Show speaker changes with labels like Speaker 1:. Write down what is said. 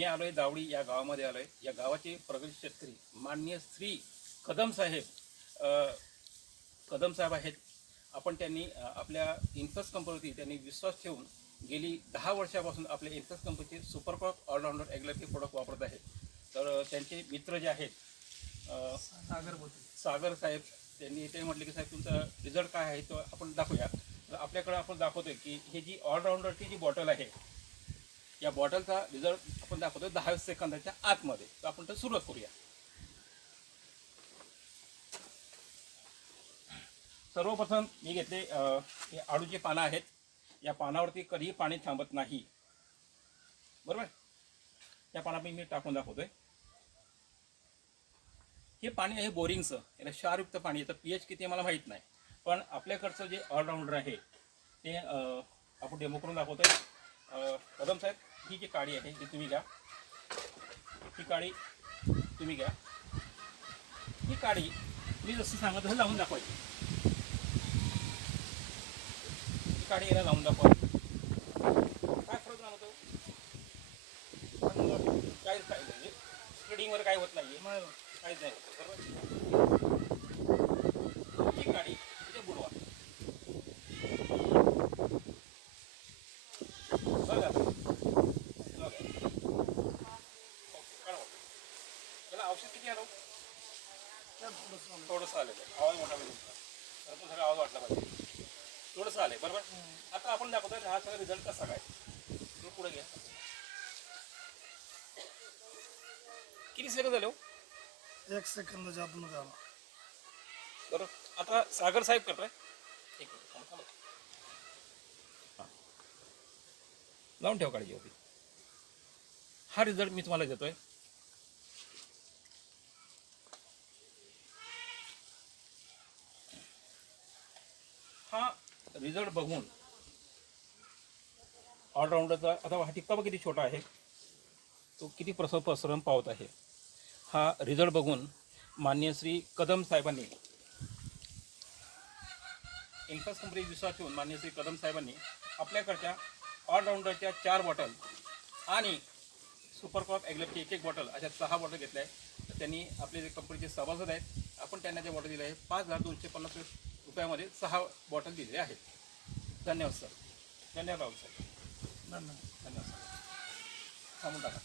Speaker 1: मी आलोय दावडी या गावामध्ये आलोय. या गावाचे प्रगत शेतकरी माननीय श्री कदम साहेब कदम साहेब आहेत. आपण त्यांनी आपल्या इन्फस कंपनीवरती त्यांनी विश्वास ठेवून गेली दहा वर्षापासून आपल्या इन्फस कंपनीचे सुपरक्रॉप ऑलराऊंडर ॲग्लरचे प्रोडक्ट वापरत आहेत. तर त्यांचे मित्र जे आहेत अ, सागर साहेब त्यांनी ते म्हटले की साहेब तुमचा रिझल्ट काय आहे तो आपण दाखवूया. तर आपल्याकडे आपण दाखवतोय की हे जी ऑलराऊंडरची जी बॉटल आहे या बॉटलचा रिझल्ट आपण दाखवतोय दहा सेकंदाच्या आतमध्ये. तर आपण तर सुरुवात करूया. सर्वप्रथम मी घेतले हे आळूचे पानं आहेत. या पानावरती कधीही पाणी थांबत नाही. बरोबर? या पानापैकी मी टाकून दाखवतोय. हे पाणी आहे बोरिंगचं. याला क्षारयुक्त पाणी तर पी एच किती मला माहीत नाही. पण आपल्याकडचं जे ऑलराऊंडर आहे ते आपण डेमो करून दाखवतोय. कदम साहेब ही जी काडी आहे ती तुम्ही घ्या. ही काडी तुम्ही घ्या. ही काडी मी जसं सांगत तसं लावून दाखवायची. ही काडी याला लावून दाखवा काय फरक जाणवतो? काहीच काय म्हणजे स्प्रेडिंगवर काय होत नाही काहीच नाही. बरोबर? ही गाडी औषध किती आलं? थोडंसं आलेलं आहे आवाज मोठा पाहिजे तुमचा भरपूर सगळा आवाज वाटला पाहिजे. थोडंसं आलंय बरोबर? आता आपण दाखवतोय हा सगळा रिझल्ट कसा काय? तुम्ही पुढे घ्या. किती सेकंद झाले हो?
Speaker 2: एक सेकंदाच्या आतमध्ये झाला
Speaker 1: बरोबर आता सागर साहेब करतोय. एक. लावून ठेव काळजी होती हा रिझल्ट मी तुम्हाला देतोय हा रिझल्ट बघून ऑलराऊंडरचा आता हा टिप्पा किती छोटा आहे. तो किती प्रसव प्रसरण पावत आहे. हा रिझल्ट बघून मान्य श्री कदम साहेबांनी इन्फास कंपनी विश्वास ठेवून मान्य श्री कदम साहेबांनी आपल्याकडच्या ऑलराऊंडरच्या चार बॉटल आणि सुपरक्रॉप ॲग्लेटची एक एक बॉटल अशा सहा बॉटल घेतल्या आहेत. तर त्यांनी आपले जे कंपनीचे सभासद आहेत आपण त्यांना त्या बॉटल दिल्या आहे पाच हजार दोनशे पन्नास रुपयामध्ये सहा बॉटल दिलेल्या आहेत. धन्यवाद सर. धन्यवाद सर
Speaker 2: धन्यवाद
Speaker 1: धन्यवाद सर. थांबून टाका.